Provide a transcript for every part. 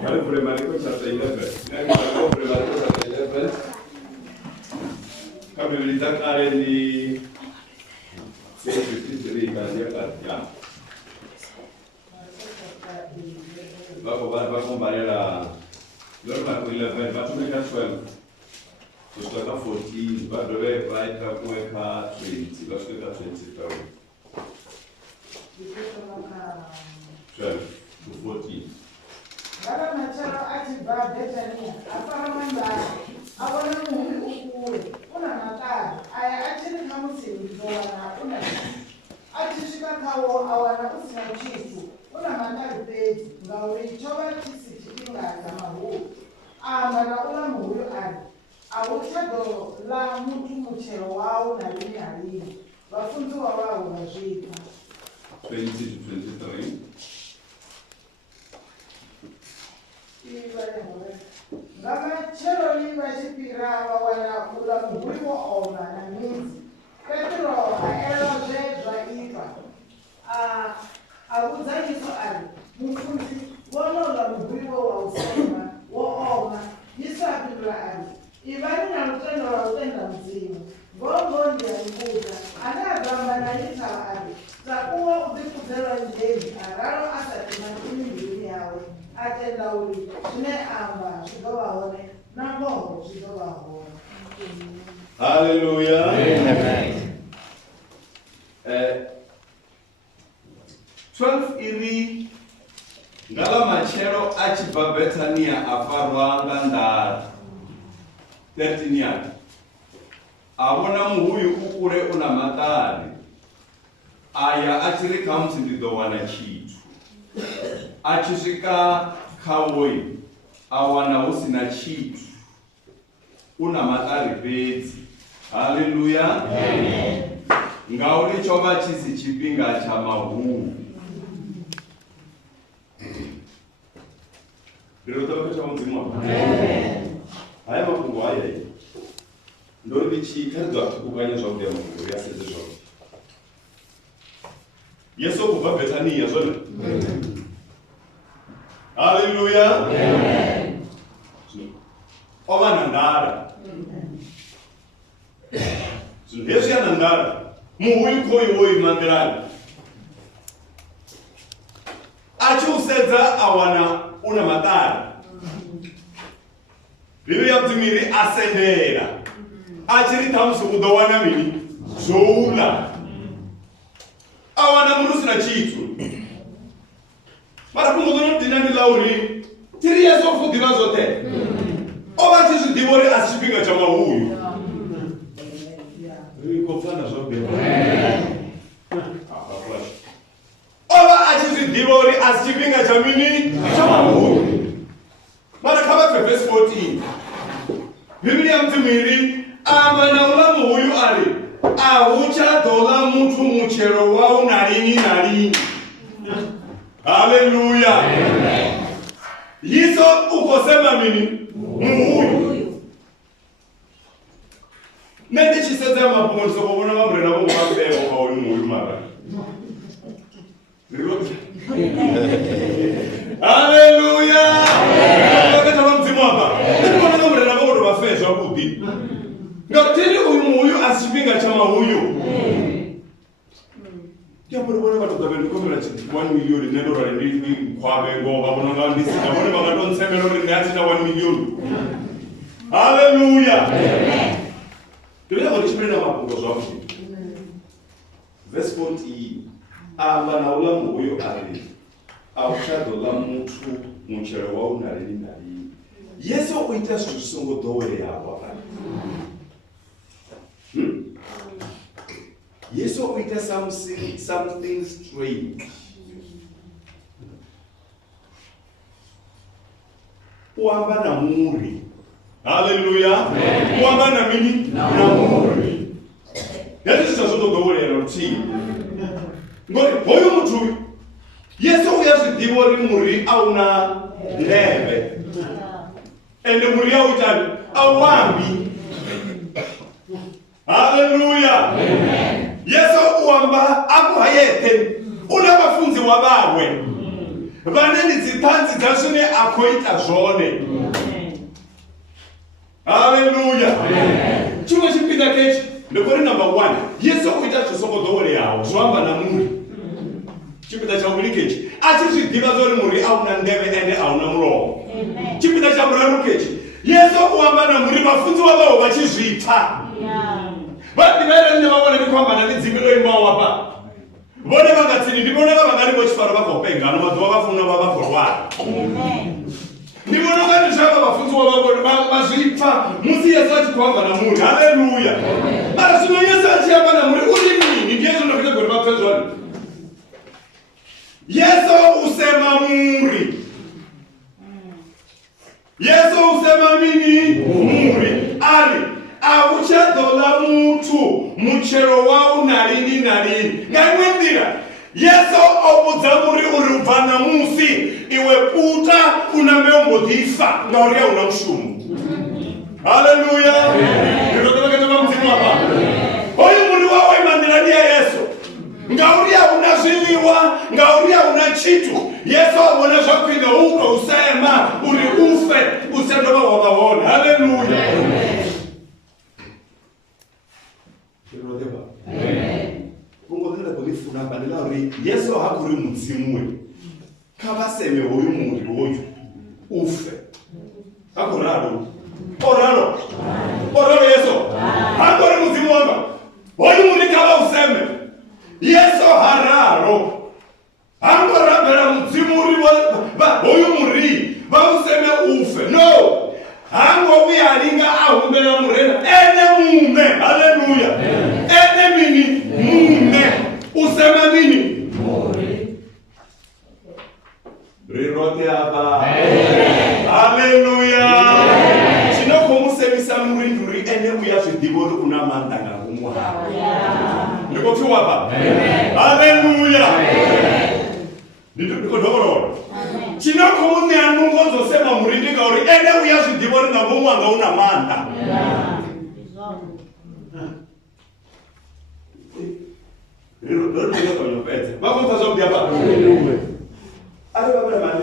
Marko chapter 11. Marko chapter 11. Kama nilitaka ni 53 kaanzia ya. Bako barela Marko 11 batumeka 12. Tutaka 14 badole baita kuweka 20 bashika 20 tawi. 12 to 14. Baba macharo ati ba Bethania afara mamba abona munhu ukule una matari aya achiri kamusini zona una ati svika kawo awana usina chifu una matari pedi ngauri chova chisi chikingaza mahu amba na una muhuyo ari auchado la mutu muchero wao na lini alini vafunzi wawao vazvita 20 to 23. Ngavachero vachipira vawana kula muhuriwo oma na minzi Petro aelozve zvaipa abudza Yesu ari mufudzi wonola muhuriwo wausema wooma. Yesu apindura ari ivari narutendo rwautenda mudzimu ngombo ndiyanikuda ane agamba naitawa ari takuwa udikudzerwa njeni araro asati matini mbiri yawe atenda uri zvine amba zvigovaone nangoho zvigovaona. Hallelujah. Amen. 12 iri ngala machero achibva Bethania afarwa ngandara 13 yake avona muhuyu ukure una matari aya achiri kamusi ndidowana chitu achisvika kawoi awana usina chitu una matari pedzi. Haleluya. Amen. Ngauri chova chisi chipinga cha mahu ndirotoka cha mudzimu. Amen. Haya mafungo haya ndori bichikadzwa kukanya zvakudya mafungo yaseze zvakudya Yesu kubva Bethania zvona. Haleluya. Amen. Ova nandara. Yesu ya nandara. Muhuyu koyi mandirani. Achiusedza awana una matari. Biblia yakutimiri asendera. Achiri tamusi kudowana mini. Zoula. Awana munusina chitu. Mara kumudona dinani lauri. Tiri Yesu fudiva zote. Ova chisu divori asipinga chama huyu. Kofana zote. Ova achisu divori asipinga chamini chama huyu. Mara kama verse 14. Biblia yakutimiri amana ula muhuyu ali. Aucha dola mutu muchero wao narini. Haleluya. Amen. Yesu ukosema mini muhuyu. Nende chiseza mapunzo kubona mamre nabo mabego kwa muhuyu mara. Haleluya. Wakati wa mzimu hapa. Ndio mamre nabo ndo bafezo abudi. Ngatili umuhuyu asipinga chama huyu. Kia mbona watu kabeni komera chiti 1 million nendo ra ndi kwabe ngo babona ngandi sita bone bagaton semelo ndi ati na 1 million. Hallelujah. Amen. Ndio walichimena mapungo zao. Verse 40 amba na ula muhuyu ali auchado la mutu muchero wao nalini. Yesu uita susongo dowe yabo. Yesu uita something strange. Uamba na muri. Hallelujah. Uamba na mini na muri. Yesu sazoto gowore na ruti. Ngori hoyo mtu Yesu uyazidivori muri au na neve. Ende muri au itabi awambi. Hallelujah. Amen. Yesu uamba akuhayete una bafunzi wabawe. vane ni dzitanzi dza zwine a khou ita zwone. Haleluya. Chimwe chipinda kechi ndikuri number 1 Yesu kuita zvisongo doweleyaho zvoamba namuri. Chipinda chauviri kechi achizvidiva zori muri auna ndeve ende auna muromo. Chipinda chamuraru kechi Yesu kuamba namuri vafudzi vavo vachizvita. Vadivere nevavone vikwambana nidzimiro imao apa. Vone vangatsini ndivone vavangari vochifaro vagopenga nomazuva vafuna vavakorwara. Ndivona kuti zvava vafudzi vavo vazvipfa musi Yesu achikwamba namuri. Haleluya. Mara zvino Yesu achiamba namuri uri nini ndiye zvinokuita kuti vapfezvani. Yesu usema muri. Yesu usema nini? Muri. Ari auchadola mutu muchero wau narini narini. Ngaimwendira Yesu obudza muri uri ubva namusi iwe puta una meombodifa ngauria una mushumu. Haleluya. Ndinotoka mzimu apa. Oyu muri wawe mandirani ya Yesu. Ngauria una zviliwa, ngauria una chitu. Yesu abona zvakuinga uko usema uri ufe usendova wavaona. Haleluya. Kungodira kulifuna bandela uri Yesu hakuri mudzimwe. Kavaseme hoyu muri hoyu ufe. Hakuraro. Oraro Yesu. Hakuri mudzimu wanga. Hoyu muri kava useme. Yesu hararo. Hangorambera mudzimu uri hoyu muri vauseme ufe. No. Hango uyalinga ahumbera murena ene mume. Haleluya. Ene mini mume. Usema nini? Muri. Rirote apa. Haleluya. Chinoko musemisa muri nduri ene uya zvidivoro kuna mandanga kumwa. Ndiko fiwa apa. Haleluya. Ndiko dogoro. Chinoko mune anungo zosema muri ndika uri ene uya zvidivoro na kumwa ngauna manda.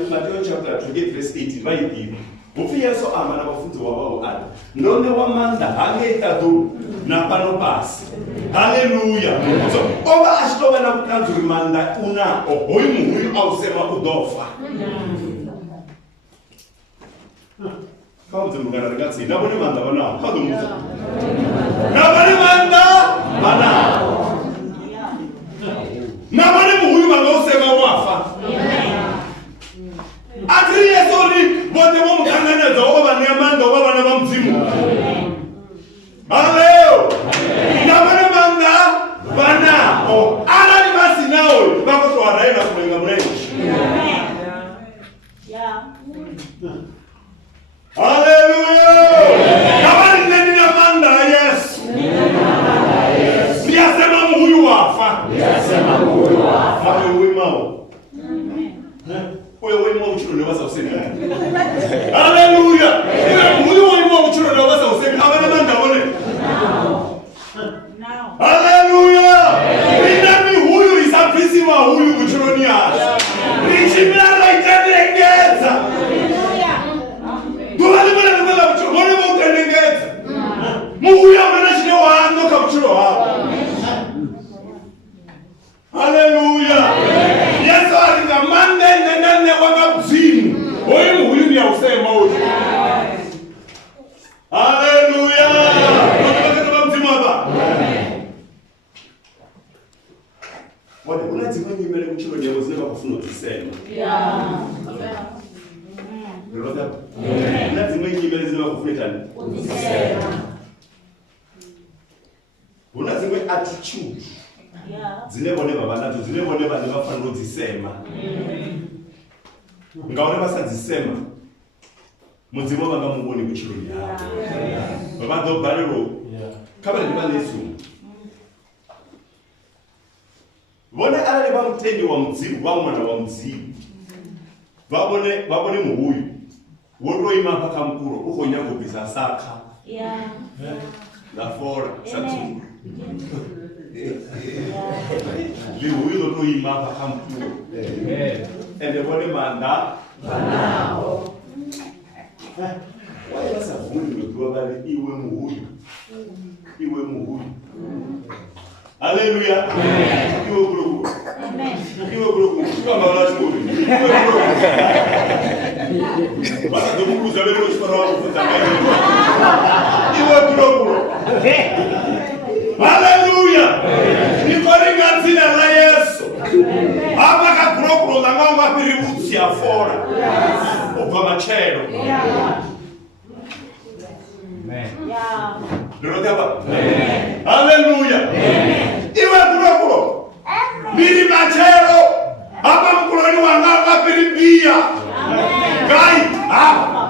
Matthew chapter 28 verse 18 vaidhiva ufi Yesu ama navafudzi vavavo ati ndone wamanda hangeita dhuru napano pasi. Haleluya. So ova achitova nakutanzuri manda unako hoyu muhuyu ausema kudofa. Kaudze mugara ringatsi navone manda vanavo kadomuza navone manda vanavo navone muhuyu vangausema wafa. Atiri Yesu ni vote vomukanganedza wova nemanda wova vana vamudzimu. Haleluya. Navone manda vanavo arali vasinawo vakotowaraira kurenga murenje. Haleluya. Kavani neni na manda Yesu. Ndiyasema muhuyu wafa. Wimao. Uyo wimao uchiro nevasa usemi. Haleluya. Uyo wimao uchiro nevasa usemi. Avana manda vone. Haleluya. Inami huyu isapisi wa huyu uchiro ni asa. Richimila raitendengeza. Duvali mwana nivela uchiro. Vone mautendengeza. Muhuyu amena shine waando ka uchiro hapo. Haleluya. Yesu alikamande nendane wakazimu. Oyu huyu ni ausema huyu. Haleluya. Tunataka mzimu hapa. Wale unazima nyimele kuchiro ndio zile bakufuna kusema. Ndio. Unazima nyimele zile bakufuna tani. Kusema. Unazima attitude. Dzine vone vavanadzo dzine vone vane vafanira kudzisema. Ngaone vasadzisema mudzimu vangamuvoni kuchironi yavo vadobhariro kavane vanesu vone arali vamutendi wa mudzimu vamwana wa mudzimu vavone muhuyu wotoima pakamukuro ukonyagobvisa saka lafora satsuru lihuyu lotoima pakamukuro ende vone manda vanawo. Why vasavhuri nokuva vari iwe muhuyu, iwe muhuyu. Haleluya. Iwe kurukuru. Iwe kurukuru. Kama vanachikuru. Iwe kurukuru. Basa domukuza lero chifara wakufunza ngayo. Iwe kurukuru. Haleluya. Nikoringa dzina la Yesu. Apa kakurukuru langamba piributsi afora. Obva machero. Amen. Haleluya. Iwe kurokuro. Biri machero. Apa mkuloni wanganga piribia. Gai. Amen.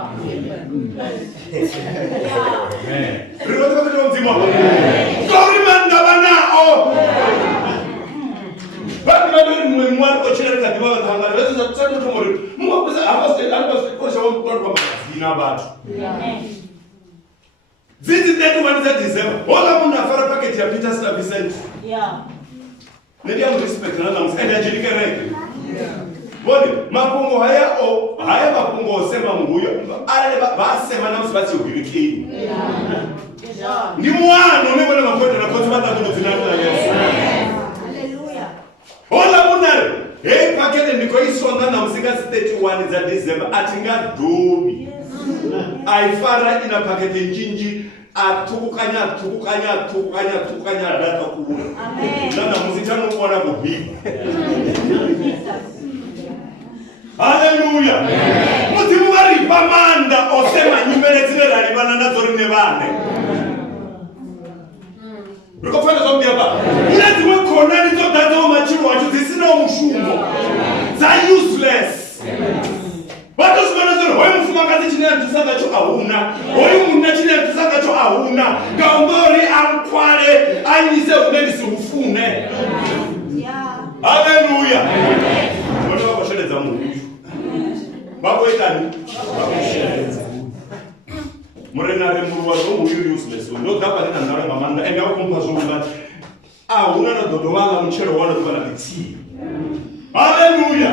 Riwata kwa mzima. Kori manda banao. Bani bani mwe mwari kwa chile kati baba tanga. Wewe sasa tsana tumori. Mungu pesa hapa kwa sababu kwa mazina batu. Amen. Zizi zetu waniza December. Ola muna afara package ya Peter Star Vincent. Yeah. Ndio respect na namu sasa ajirike reke. Bodi, mapungo haya mapungo osema nguyo. Ale basema namu sibati ubiriki. Yeah. Ni mwana umebona makwenda na kozi bata kuno zinana Yesu. Hallelujah. Ola muna package ndiko isonga na msika stage 1 za December atinga dobi. Aifara ina pakete njinji atukukanya data kubura. Amen. Nana muzitano kuona kuhiba. Haleluya. Mutimu wari pamanda osema nyumele zile ralibana nazo rine bane. Rukofanya zombi hapa. Ila ziwe konani zo dato machiru wachu zisina umushumo. Za useless. Watu simanazoni, hoyi mfuma kazi chini ya tusanga cho ahuna. Hoyi muna chini ya tusanga cho ahuna. Gaungori ankwale, anyise unenisi ufune. Haleluya. Wale wako shele za Mungu. Bako etani? Bako shele za Mungu. Murenare muruwa zo muyu useless. Ndo dapa nina nara mamanda. Ende wako mpazo mbati. Una na dodo wala mchero wana tuwa na biti. Haleluya.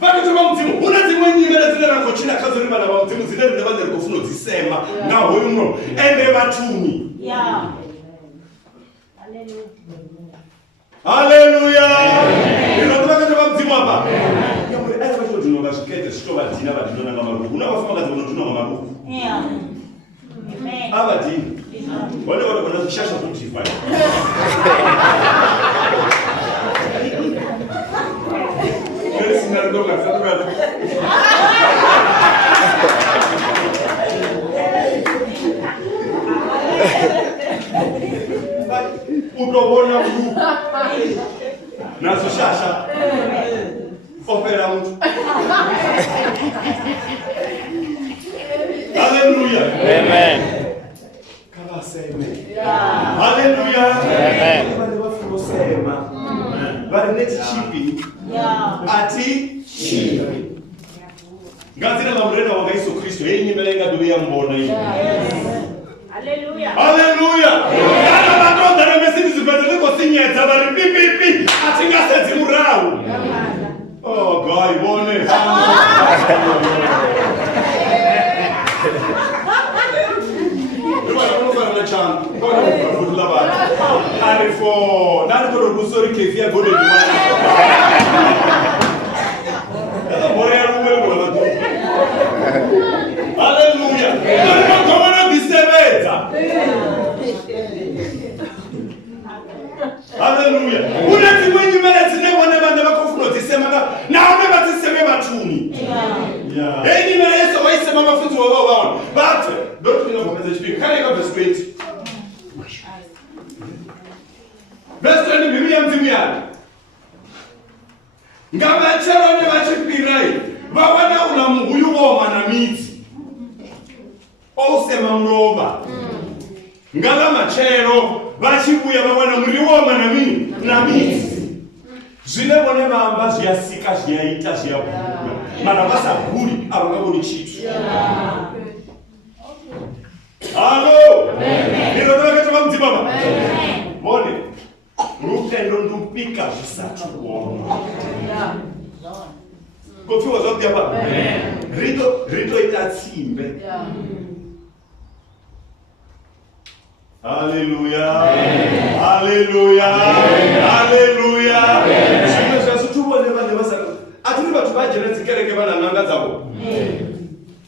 Baki tuwa mtimu, unazimu nyimele zile rako china kazo rima na mtimu zile ndebaze rikofuno zisema na hoyu mno, ende batuni. Yeah. Haleluya. Haleluya. Tuwa mtimu hapa. Yamule, aya kwa jino bashikete, sito batina badino na maruku. Unawafuma kazi wanotuna wa maruku. Yeah. Amen. Aba dini. Wale wana kishasha kutifai. Sinarudoka sasa. Utobona mtu. Na shasha. Opera mtu. Hallelujah. Amen. Kama sema. Hallelujah. Amen. Bali next shipping. Ati shipping. Ngazina mamrena wa Yesu Kristo yenye melenga dunia mbona hivi. Hallelujah. Hallelujah. Kana matonda na mesini zibadile ko sinyeza bali pipi ati ngase zimurau. Oh God, bone. Hallelujah. Hallelujah. Unati mwenye melezi nebo neba neba kufuno tisemanga na oneba tiseme batuni. Yeah. Eni melezi wa isema mafutu wa wawan. But don't think of message speak. Can you go verse 20? Verse 20 Biblia mzimu yake. Ngaba chero ne bachipirai. Bawana ula muguyu wa manamizi. Osema mroba. Ngaba machero bachibuya babana muri wo manamini namizi. Zile bone bamba ziyasika ziyaita ziyabuka. Mana basa buri abagabo ni chitu. Hello. Amen. Ndio ndio kama mti baba. Amen. Bone. Rutendo ndumpika visatu kuona. Kofiwa zote hapa. Rito itatsimbe. Hallelujah. Hallelujah. Hallelujah. Sasa tuone bande basa. Aturi bathu ba jena tsikereke bana nanga dzavo.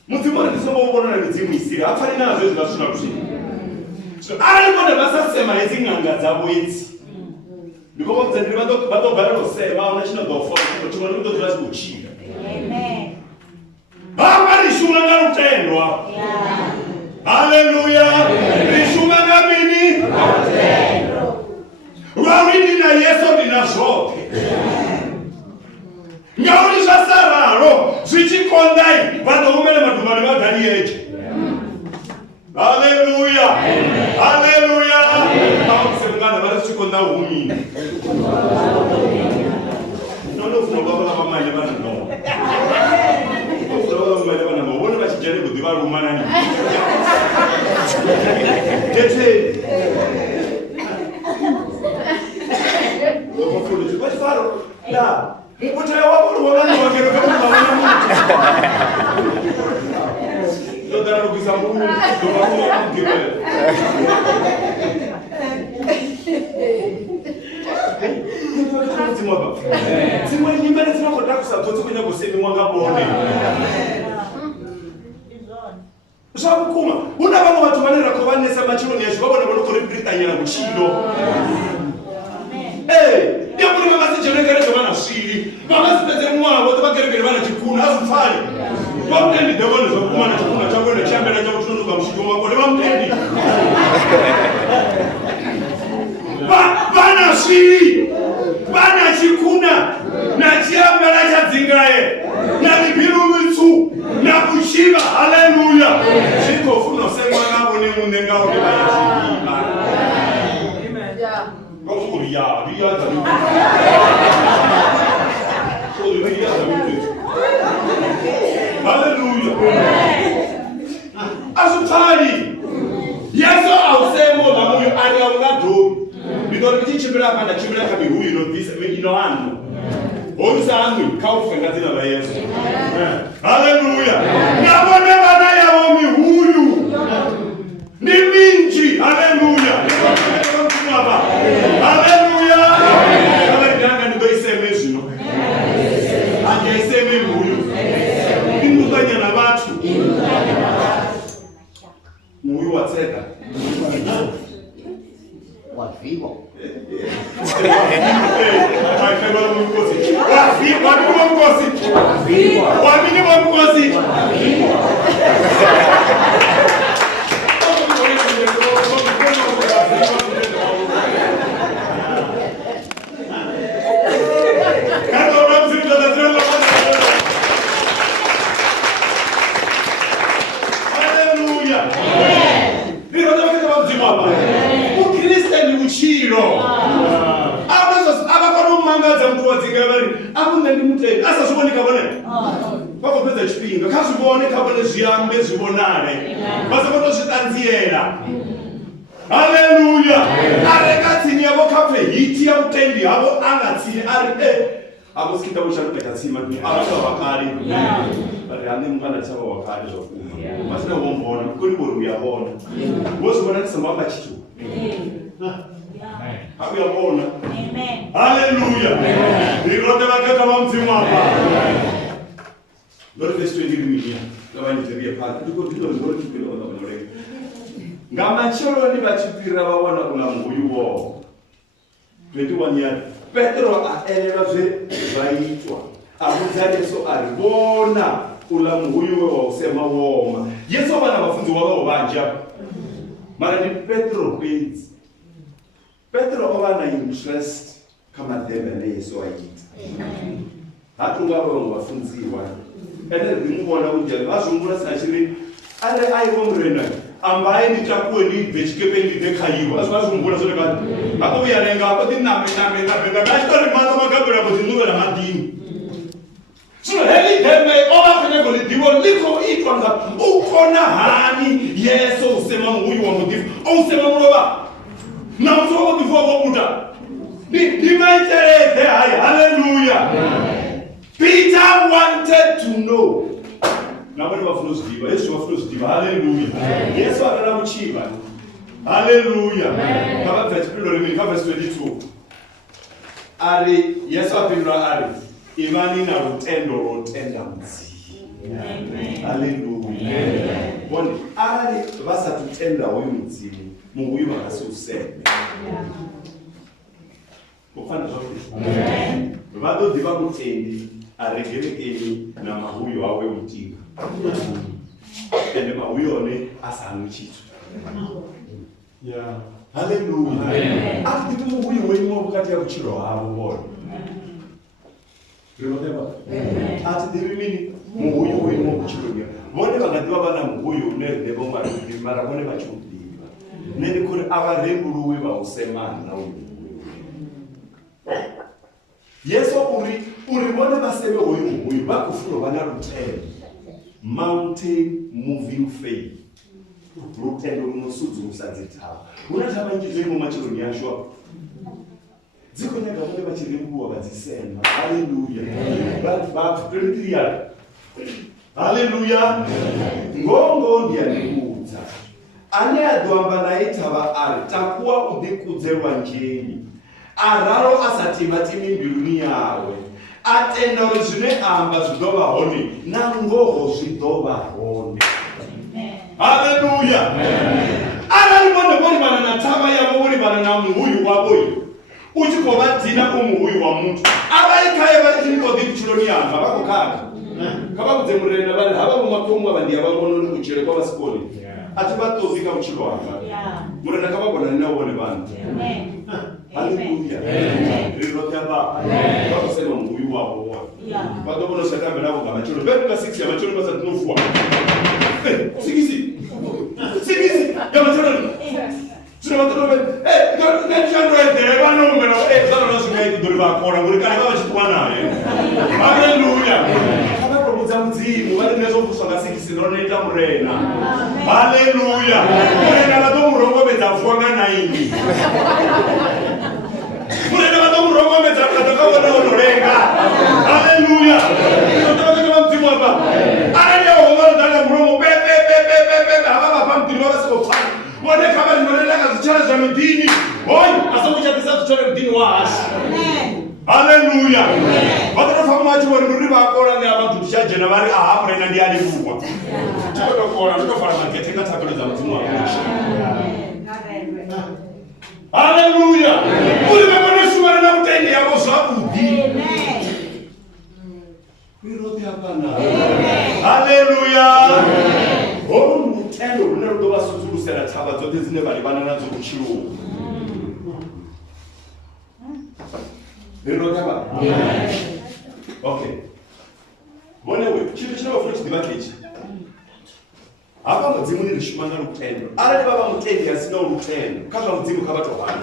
Mudzimona ndisomba ubona na midzimu isira. Afani nazo ezvasuna kusvika. So ari bone basa sema ezinganga dzavo idzi. Ndiko kudzendira batobhara kusema una chinodofa kuti chimwe ndo zvasi kuchinga. Amen. Baba rishuma ngarutendwa. Hallelujah. Rishuma ngamini. Wawini na Yesu ndinazvoke. Ngauri zvasararo zvichikondai vatoumele madhumani vagari eje. Hallelujah. Hallelujah. Vakusemungana vari zvichikonda humi. Ndinofuna baba vamamanya vanhu. Vona vachijere kuti varumanani. Tete. Vofundisi vachifaro. La. Kuti wako vanhu vakero kana vana. Ndodara kugisa munhu, ndovakuma kugibela. Dzimwe nyimba dzinongoda kusadzodzi kunya kusemi mwangabone. Zvakukuma, una vamwe vatu vanera kovanesa machironi yazvo vavona vanokorepitanyana kuchilo. Ndiyakuri vakasijenekere zvavana sviri, vakasipedze mwavo kuti vakerekere vana chikunu, azvifari. Vamutendi devone zvakumana chikunu chakwena chambera chakutinonduka musviko makore vamutendi. Vana sviri, vana chikuna, nachiambera chadzingaye, namibirumitsu, nakuchiva. Haleluya. Zvitofuna semwana vone munenga kuti vayachivima. Ngofuri ya, riyaza miti. Riyaza miti. Haleluya. Asutari. Yesu ausemo lamuyo ari aungadrobi. Because vichichimbira panda chimbira kabihuyu inohanhu. Ousangwi kaufenga dzina la Yesu. Haleluya. Ngavone vana yavo mihuyu. Ni minji. Haleluya. Haleluya. Kala ndanga ndidoiseme zvino. Angaiseme mihuyu. Indukanya na vatu. Muhuyu watseka. Wavivo. Hallelujah. Arekatini yavo kape hiti ya utendi yavo angatini ari abo skita usharuka katsima ni araka wakari. Bari ane mwana chava wakari zokuma. Masina wombona kuri boru yabona. Bozo bona kusamba chitu. Hapo yabona. Amen. Hallelujah. Nirote wakati wa mzimu hapa. Lord verse 20 dunia. Kama nitebia pale. Tuko ngoro tupilo kwa nore. Ngamachoro ni vachipira vavona kuna mbuyu wavo. 21 years. Petro aelera zvaitwa. Abudza Yesu arivona ula mbuyu wausema woma. Yesu vana vafunzi wavo vanja. Mara ni Petro kwedzi. Petro ovana interest kama dhembe Yesu aita. Hatunga vavo vafunziwa. Ende ndimubona unjani vazungura sinachiri ale aivomrena. Ambaye nitakuwe ni vechikepe ndekhayiwa asivazungula zvone kati akoviyarenga akoti name kashtori mazo makabira kuti nuve namadini zvino heli dheme ovafeneko lidivo liko itwanga ukona hani Yesu usema muhuyu wa mudifu ousema mulova namusoko mudifu wakokuta ndimaitereze hayi. Haleluya. Peter wanted to know. Nobody wafuna uzidiva. Yesu wafuna uzidiva. Hallelujah. Yesu akana muchiva. Hallelujah. Kama verse 22. Ari Yesu apindura ari. Imani na rutenda mzimu. Hallelujah. Boni ari vasatutenda uyu mzimu. Mungu uyu makasi useme. Kufana zote. Vado diva mutendi aregerekeni na mahuyo wawe mtinga. Ende mahuyo ne asanu chitu. Yeah. Hallelujah. Ati tu mahuyo wenye wakati ya kuchiro habo bora. Remember? Ati divi mini mahuyo wenye kuchiro ya. Mwone wakati wabana mahuyo nebo mara mwone machundi. Nene kure abaremburu wa usemani na uyu. Yesu uribone basebe uyu bakufuro bana rutendo. Mountain moving faith. Rutendo musuzu usazitaba. Unataba injili mu machiro yashwa. Ziko nyaga bone bachirimbu bazisema. Hallelujah. But clear. Hallelujah. Ngongo ndiyanikuza. Ane adwamba naitaba ari takuwa udikuzerwa njeni. Araro asatimatimi mbiruni yawe. Atenda zine amba zidoba honi. Na ngoho zidoba honi. Hallelujah. Arari bone bana nataba yabo bone bana na muhuyu waboyo. Uchiko batina umuhuyu wa muntu. Abayi kaye bari ko dikchironi yamba bako kaga. Kaba kuzemurena bari haba mu makomo abandi ababono n'ubucire kwa basikoli. Ati batozika muchiro wanga. Murena kaba bona nawo bone bana. Amen. Hallelujah. Rirote aba. Bako sema muhuyu wabo. Bako bono shaka mena ngo amachiro. Beruka 6 ya machiro basa tunofua. Sigisi. Ya machiro. Sino matoro ngachando ete bana numero zalo nasungai doliva kora muri kana kaba chitwana Hallelujah. Kaba promuza mzimu bali nezo kusonga sikisi noneta murena. Hallelujah. Murena bado murongo betafuanga na ingi. Murena bado murongo betaka bona onorenga. Hallelujah. Ndotoka kama mzimu hapa. Aya ngoro dala murongo pe hapa pamtilo basko. Wone kama nonela kazichana za midini. Oi, asabucha pesa tuchana midini waashi. Hallelujah. Badara famaji wori bakora ne abantu bishaje na bari ahamre na ndiali vuwa. Chiko kora ndo fara market nga takolo za mtumu wa Mungu. Hallelujah. Uli bwana shuwa na mtendi yako sababu di. Amen. Wirote hapana. Hallelujah. Amen. Oro mutendo unarudo basuzuru sera taba zote zine bali bana nazo kuchiro. Okay. Mwenewe, chitu chinawa fulix dibakechi. Hapa mzimu ni rishumanga rutendo. Arali baba mutendi asina urutendo. Kama mzimu kabato hana.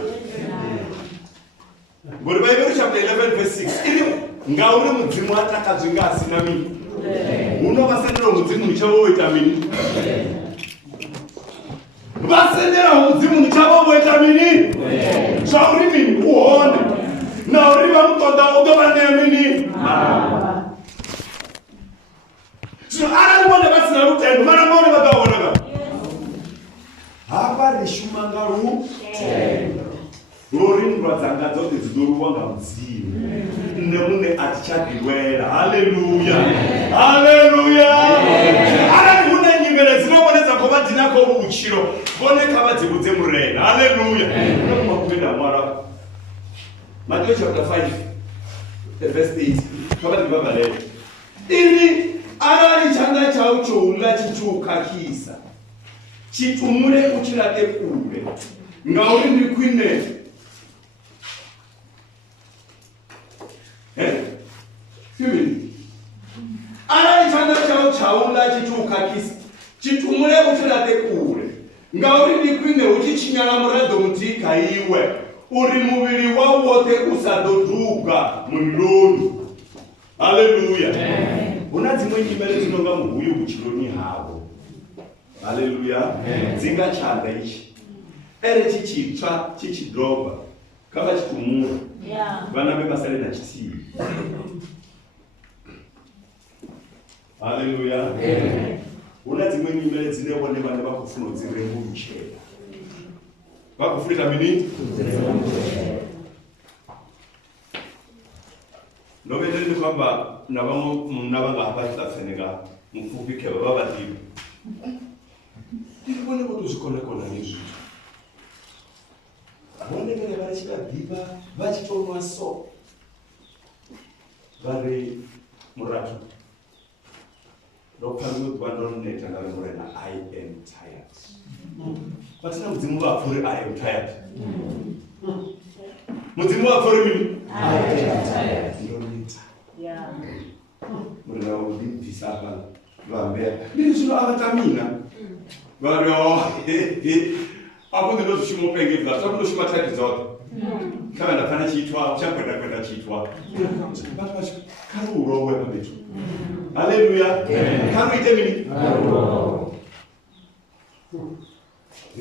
Ngori Bible chapter 11 verse 6. Ili ngauri mzimu ataka zinga asina mimi. Uno basendera mzimu nichawo wetamini. Basendera mzimu nichawo wetamini. Shauri mimi uone. Na uriba mtonda udoba nemini. So ara wona basina rutendo mara mbona badawona ba. Hapa rishumanga rutendo. Rorimba zanga zote zidoruwanga mzimu. Nemune atichadilwera. Hallelujah. Hallelujah. Ara kuna nyingere zinaboneza ko badina ko ubuchiro. Bone kabazi buze murena. Hallelujah. Noma kwenda mara. Matthew chapter 5 verse 8. Kabali baba leo. Ili arali changa chao choula chichuka kisa. Chitumure kuchirate kube. Ngauri ndi kwine. Fimini. Arali changa chao chaula chichuka kisa. Chitumure kuchirate kube. Ngauri ndi kwine uchichinyala murado mutika iwe. Uri mubiri wawote usadoduka muloni. Hallelujah. Unadzimwe nyimele zinonga muhuyu kuchironi havo. Hallelujah. Zinga chanda ichi. Ere chichipsa chichidroba. Kaba chitumura. Vana bebasale na chiti. Haleluya. Una dzimweni nyimele dzine vone vane vakufuna kudziremuchera. Vakufurika mini? Ndovendeni kwamba na vamwe vanga hapatsaseneka mufupike vavadivi. Ndivone kutozvikona nezvizvo. Vonekere vachikadhiva vachitonwa so vari murato. Ndopandoneta ndarimurena I am tired. Patina mudzimu vapfuri I am tired. Mudzimu vapfuri mini? I am tired. Ndoneta. Yeah. Murena udibvisa apa vambea. Ndiri zvino avatamina. Vario apo ndinozvishimopengedza takundoshima taiti dzote. Kana ndakana chiitwa chakwenda chiitwa. Karurowe pabetu. Haleluya. Karuite mini?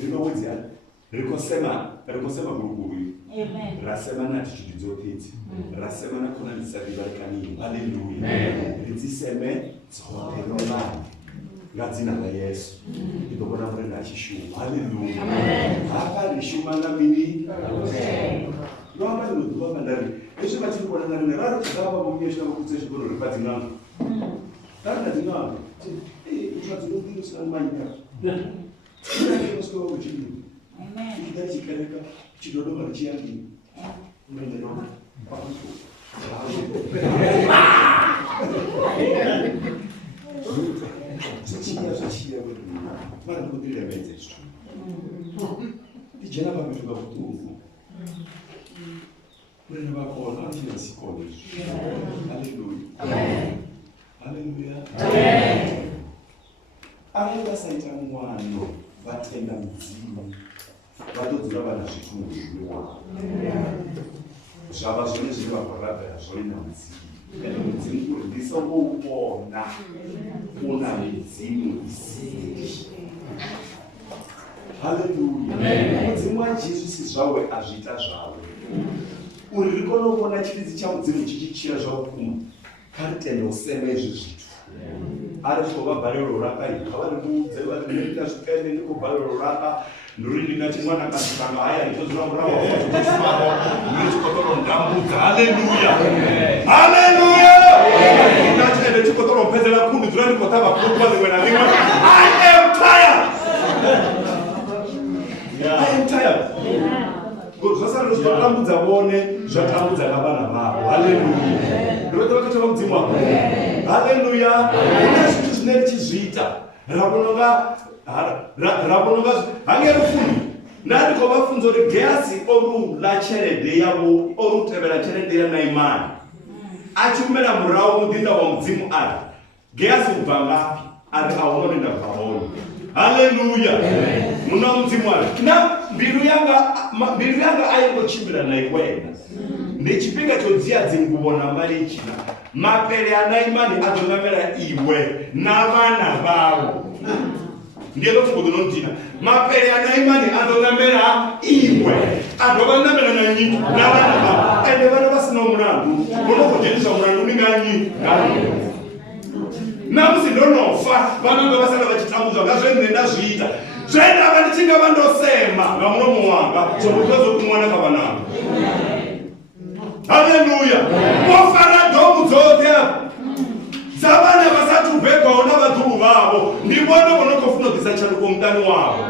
Rinowedzera. Rikosema guruguru. Amen. Rasema na attitude dzotedzi. Rasema na kona ndisavivarikani. Haleluya. Ridziseme dzote romani. Ngadzina la Yesu. Ndikubona murenda achishuma. Haleluya. Hapa rishuma na mini. Lwamba ndikuwa mandari. Eshe matiri kuona ngani raro kugaba munyesha mukutse chikoro ripadzinanga. Kana dzinanga. Uchadzinokundi usina manyika. Ndinosko uchini. Amen. Ndachikareka chidodoma chiyambi. Ndinero. Zvichiya kuti mara ndikudirira medze izvo. Ndijena pamituka kutungu. Murena vakona anchinasikona izvo. Haleluya. Haleluya. Avo vasaita mwano vatenda mudzimu vatodzura vana zvitungu zvava zvone zvine vaparabhera zvoina mudzimu mudzimu uri ndisongouona una midzimu isiri. Haleluya. Mudzimu wajesu si zvawe azviita zvawe uri rikonokuona chiridzi chamudzimu chichichira zvakupfuma karitende useme izvi zvitu ari zvokabhariro raka avari muudze vari ndinoita zvikaende ndikubhariro raka nduri ndinati mwana kasitanga haya nditozora murava waotosimako ndinochikotoro ndambudza. Haleluya. Haleluya. Ndinachitende chikotoro mpedzera kundu dzura ndikotava kutuwa zimwe na rimwe. I am tired. I am tired. Zvasara zvinotambudza vone zvatambudza navana vavo. Haleluya. Ndinoita vakatava mudzimu wako. Haleluya. Kuna zvinhu zvine richizviita rakononga hangerufuni ndandikovafunza kuti Gehazi orula cherede yavo orutevera cherede yaNaimani achiumera murawo mudinda wa mudzimu ari Gehazi kubva ngapi ari aononenda bvaoni. Haleluya. Muna mudzimu ari na mbiru yanga aingochimbira naikwena ndechipinga chodziya dzinguvo namari china mapere aNaimani adonamera iwe navana vavo. Ndiyo kungodonondina mapere aNaimani adonamera iwe adovanamera nanyi navana vavo ende vana vasina murandu unokujenisa murandu ninganyi namusi ndonofa vananga vasala vachitambudzwa ngazvenenda zviita zvaendava ndichinga vandosema ngamuromo wanga zvokutozokumwana kavananga. Haleluya. Mofara domu dzote dzavana vasati ubvekawo navadzuru vavo ndivona vonokofuna dzisachanduko mutani wavo.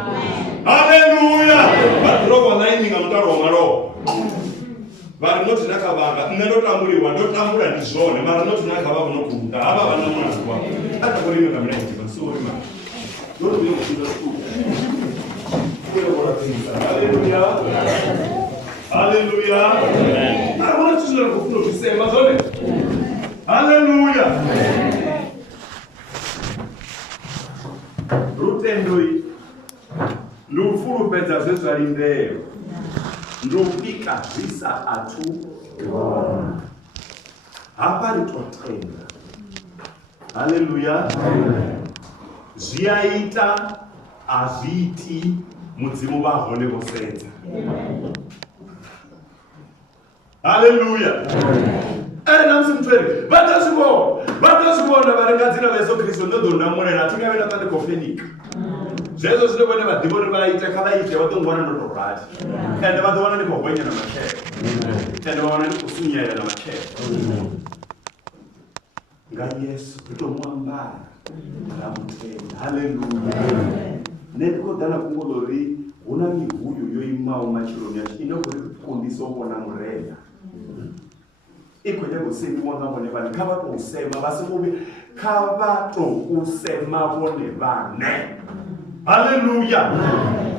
Haleluya. Vadhirova naininga mutaro wamaro vari noti ndakavanga ndinotamburiwa ndotambura ndizvone mara noti ndakava kunokunda ava vana mwanazwa atakurimeka mina itiva sori ma ndotobuye kufunda skulu kuyevoratengisa. Haleluya. Haleluya. Arikuna tishira kufunda kuzvisema zvone. Haleluya. Rutendoi ndufurupedza zvezvari mbero ndopika zvisa atu hapari totenda. Haleluya. Zviyaita hazviiti mudzimu vahone vosedza. Haleluya. Namusi mtwere vatazvivo vatosivona varengadzira vesu kristu ndodondamurera atingavena pane kofenika zvezvo zvinokone vadhimoni vaite kavaite vatongwana ndotorati ende vatowana nekuhwenya namachero ende vawana nekusunyaira namachero ngayesu kutomwambara ramutenda. Haleluya. Netikodhana kungolori una mihuyu yoimawo machironi yacho inogori kukundisa kuona mureza ikwete kusemi wangambone vanhu kavatousema vasikuvi kavatousema vone vane. Haleluya.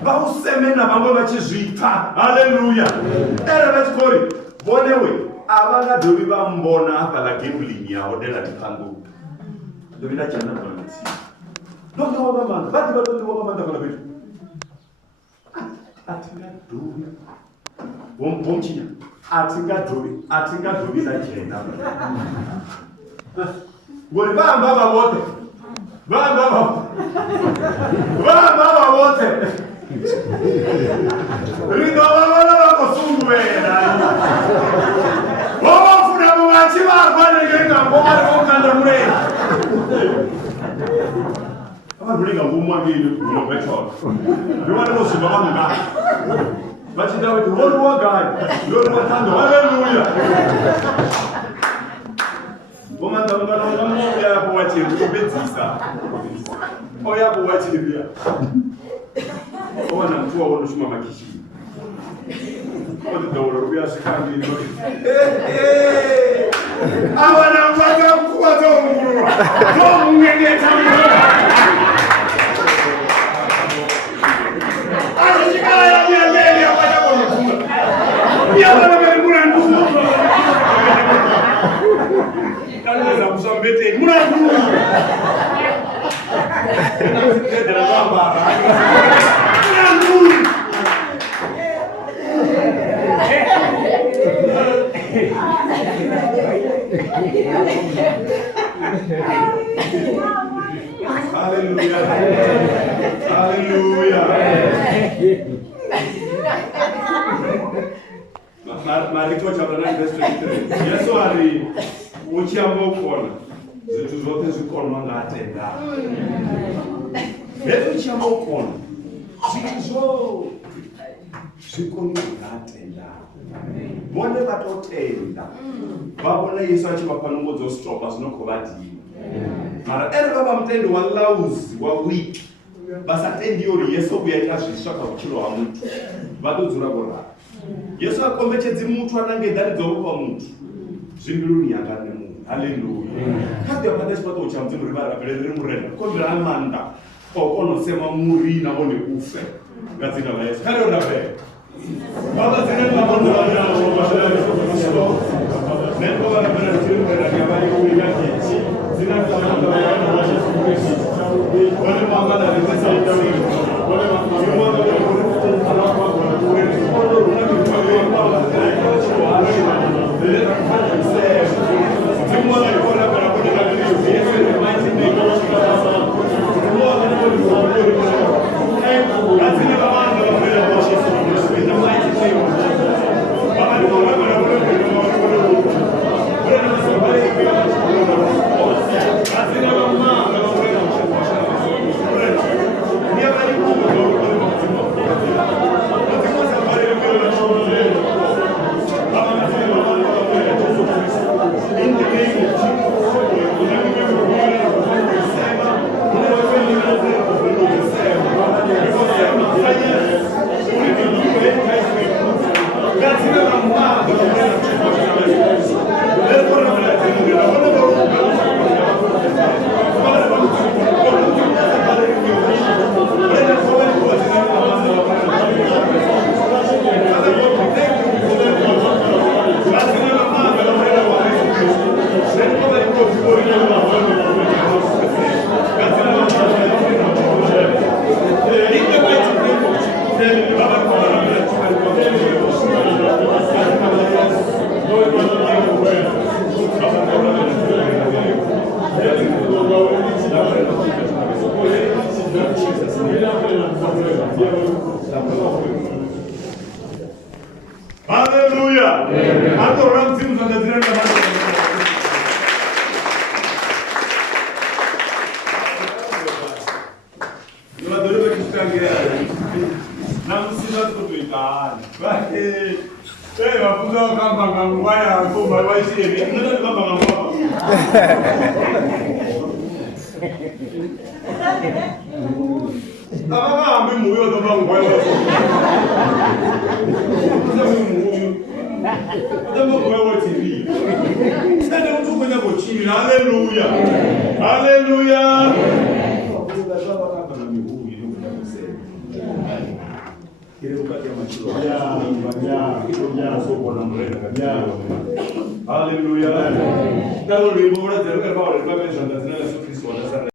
Vauseme na vamwe vachizvita. Haleluya. Ere vachikori vonewe avangadhovi vambona apa la gambling yavo dela tipangu ndovida chana vanotsi ndondowa manda vati vatondowa manda kana vetu atingadhovi bomchinya atingadhovi na chena ngori vamba vavote rinova vakosunguvera vavafuna muvachi varwanengengambovarikokanda mureza avanhulenga ngumwangini kunovetoro ndivanozviva vanungai vachida kuti voriwagai ndoriwatando. Haleluya. vomandaunganongamuya yapo wachiri kupedzisa oyapo wachiriya owana mtu wawonoshuma makishini otidaura kuyasvikambiri awana mvaka mkuwa zomungurura zomungengeta asichikala yanyanyeli apachakonokura yavanamemura ndumu kaneza kusambete muna ndumu edera zambara muna ndumu Hallelujah. Hallelujah. Mariko chapter 9 verse 23. Yesu ari uchiamba ukona zvintu zvote zvikona ngatenda. Yesu uchiamba ukona zvintu zvote zvikona ngatenda. Vone vatotenda vavona Yesu achivapa nhongo dzostopa zvinokovadhima mara ere vava mutendi walauzi wawiki vasatendi yori Yesu kuyaita zvisva pakuchiro wamuntu vatodzura kurara. Yesu akombechedzi mutu anange daridzoro pamuntu zvimbiruni yakane munhu. Haleluya. Kati yapatesipata uchamdzimuri varapelezeri murenda kombira amanda okonosema muri navone ufe ngadzina vayesu kareona vere Baba zina mabondo ya wabashara Kristo. Nendo wana bana timu ya habari kuingia kichi. Zina kama ya Kristo. Wale mama na pesa ya wingi. Wale mama wa Kristo alapa kwa kuweza. Wale unakifanya kwa timu wala ikona barabara na Kristo. Yesu ni mighty name of Jesus. Azina baba ndio kwa Yesu. In the mighty name of Jesus. Hallelujah. Adoram zim zangazira na wafuza kamba ngangwaya ngoma waisi ndio kamba ngangwa. Baba ambe muyo ndo ngangwaya. Ndio ngangwaya TV. Sasa mtu kwenye bochini. Haleluya. Haleluya. Hallelujah.